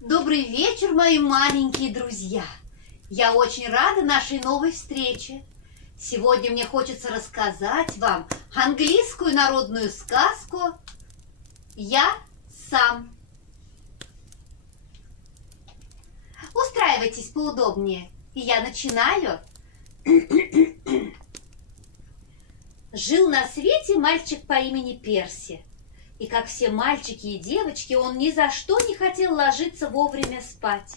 Добрый вечер, мои маленькие друзья. Я очень рада нашей новой встрече. Сегодня мне хочется рассказать вам английскую народную сказку «Я сам». Устраивайтесь поудобнее, и я начинаю. Жил на свете мальчик по имени Перси. И как все мальчики и девочки, он ни за что не хотел ложиться вовремя спать.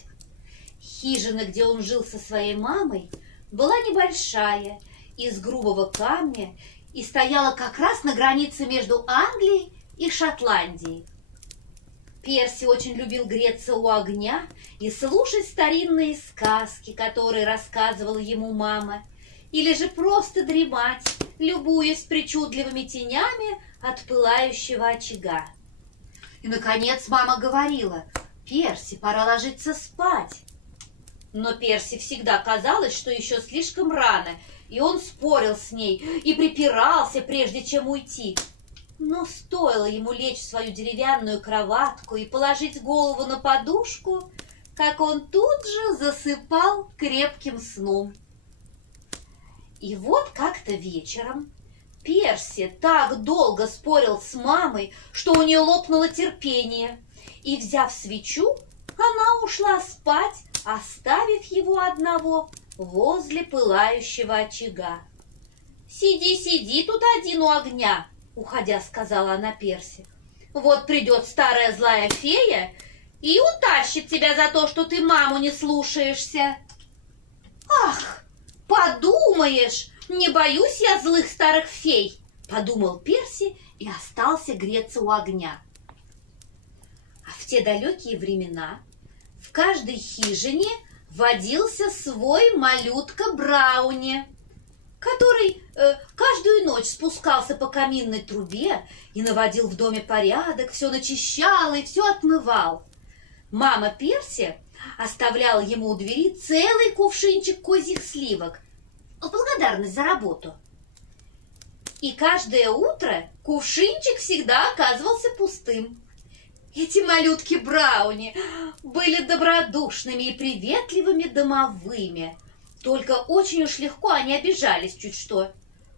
Хижина, где он жил со своей мамой, была небольшая, из грубого камня и стояла как раз на границе между Англией и Шотландией. Перси очень любил греться у огня и слушать старинные сказки, которые рассказывала ему мама, или же просто дремать, любуясь причудливыми тенями от пылающего очага. И, наконец, мама говорила: «Перси, пора ложиться спать». Но Перси всегда казалось, что еще слишком рано, и он спорил с ней и припирался, прежде чем уйти. Но стоило ему лечь в свою деревянную кроватку и положить голову на подушку, как он тут же засыпал крепким сном. И вот как-то вечером Перси так долго спорил с мамой, что у нее лопнуло терпение, и, взяв свечу, она ушла спать, оставив его одного возле пылающего очага. «Сиди тут один у огня», — уходя, сказала она Перси. «Вот придет старая злая фея и утащит тебя за то, что ты маму не слушаешься». «Ах, подумаешь, не боюсь я злых старых фей», — подумал Перси и остался греться у огня. А в те далекие времена в каждой хижине водился свой малютка Брауни, который каждую ночь спускался по каминной трубе и наводил в доме порядок, все начищал и все отмывал. Мама Перси оставляла ему у двери целый кувшинчик козьих сливок в благодарность за работу. И каждое утро кувшинчик всегда оказывался пустым. Эти малютки Брауни были добродушными и приветливыми домовыми. Только очень уж легко они обижались чуть что.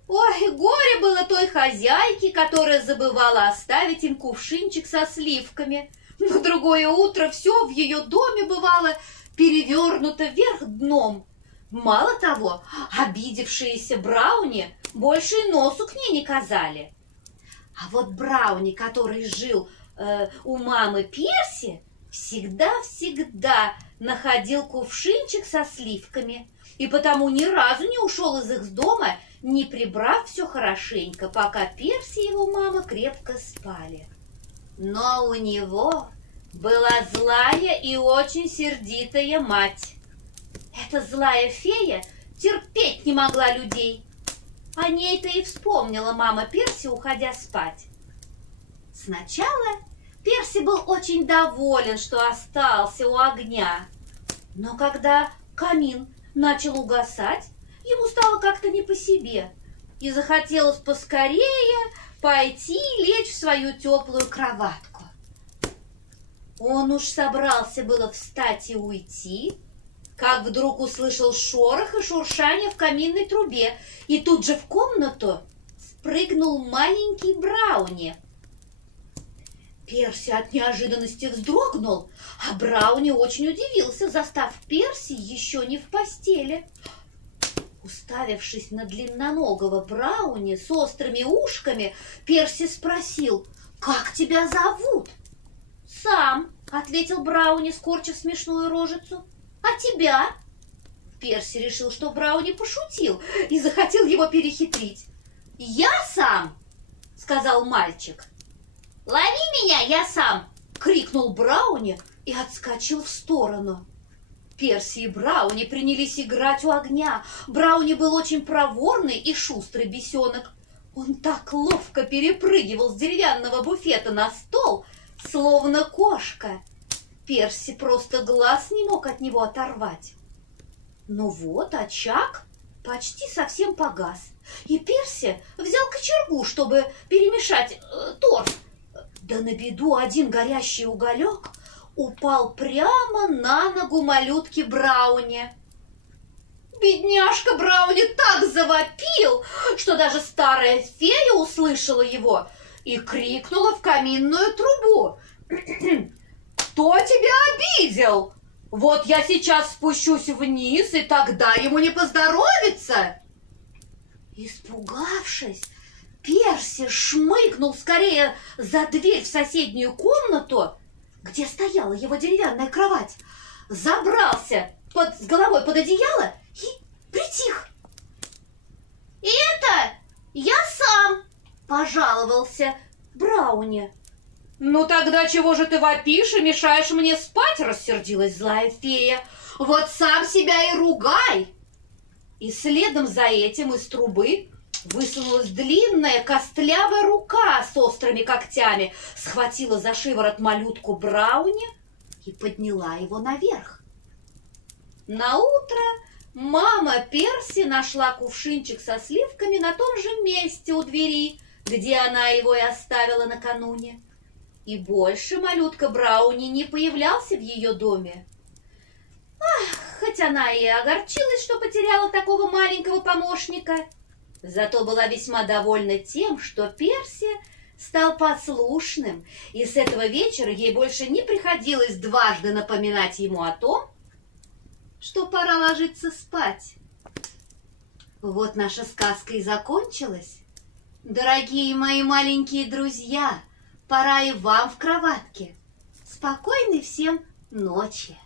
Ой, горе было той хозяйке, которая забывала оставить им кувшинчик со сливками. На другое утро все в ее доме бывало перевернуто вверх дном. Мало того, обидевшиеся Брауни больше и носу к ней не казали. А вот Брауни, который жил у мамы Перси, всегда находил кувшинчик со сливками и потому ни разу не ушел из их дома, не прибрав все хорошенько, пока Перси и его мама крепко спали. Но у него была злая и очень сердитая мать. Эта злая фея терпеть не могла людей. О ней-то и вспомнила мама Перси, уходя спать. Сначала Перси был очень доволен, что остался у огня. Но когда камин начал угасать, ему стало как-то не по себе, и захотелось поскорее пойти и лечь в свою теплую кроватку. Он уж собрался было встать и уйти, как вдруг услышал шорох и шуршание в каминной трубе, и тут же в комнату спрыгнул маленький Брауни. Перси от неожиданности вздрогнул, а Брауни очень удивился, застав Перси еще не в постели. Уставившись на длинноногого Брауни с острыми ушками, Перси спросил: «Как тебя зовут?» «Сам», — ответил Брауни, скорчив смешную рожицу. «А тебя?» Перси решил, что Брауни пошутил, и захотел его перехитрить. «Я сам», — сказал мальчик. «Лови меня, я сам!» — крикнул Брауни и отскочил в сторону. Перси и Брауни принялись играть у огня. Брауни был очень проворный и шустрый бесенок. Он так ловко перепрыгивал с деревянного буфета на стол, словно кошка. Перси просто глаз не мог от него оторвать. Ну вот, очаг почти совсем погас, и Перси взял кочергу, чтобы перемешать торт. Да на беду один горящий уголек упал прямо на ногу малютки Брауни. Бедняжка Брауни так завопил, что даже старая фея услышала его и крикнула в каминную трубу: «Кто тебя обидел? Вот я сейчас спущусь вниз, и тогда ему не поздоровится!» Испугавшись, Перси шмыгнул скорее за дверь в соседнюю комнату, где стояла его деревянная кровать, забрался с головой под одеяло и притих. «Это я сам!» – пожаловался Брауни. «Ну тогда чего же ты вопишь и мешаешь мне спать?» – рассердилась злая фея. «Вот сам себя и ругай!» И следом за этим из трубы высунулась длинная костлявая рука с острыми когтями, схватила за шиворот малютку Брауни и подняла его наверх. Наутро мама Перси нашла кувшинчик со сливками на том же месте у двери, где она его и оставила накануне. И больше малютка Брауни не появлялся в ее доме. Хоть она и огорчилась, что потеряла такого маленького помощника, зато была весьма довольна тем, что Перси стал послушным, и с этого вечера ей больше не приходилось дважды напоминать ему о том, что пора ложиться спать. Вот наша сказка и закончилась. Дорогие мои маленькие друзья, пора и вам в кроватке. Спокойной всем ночи.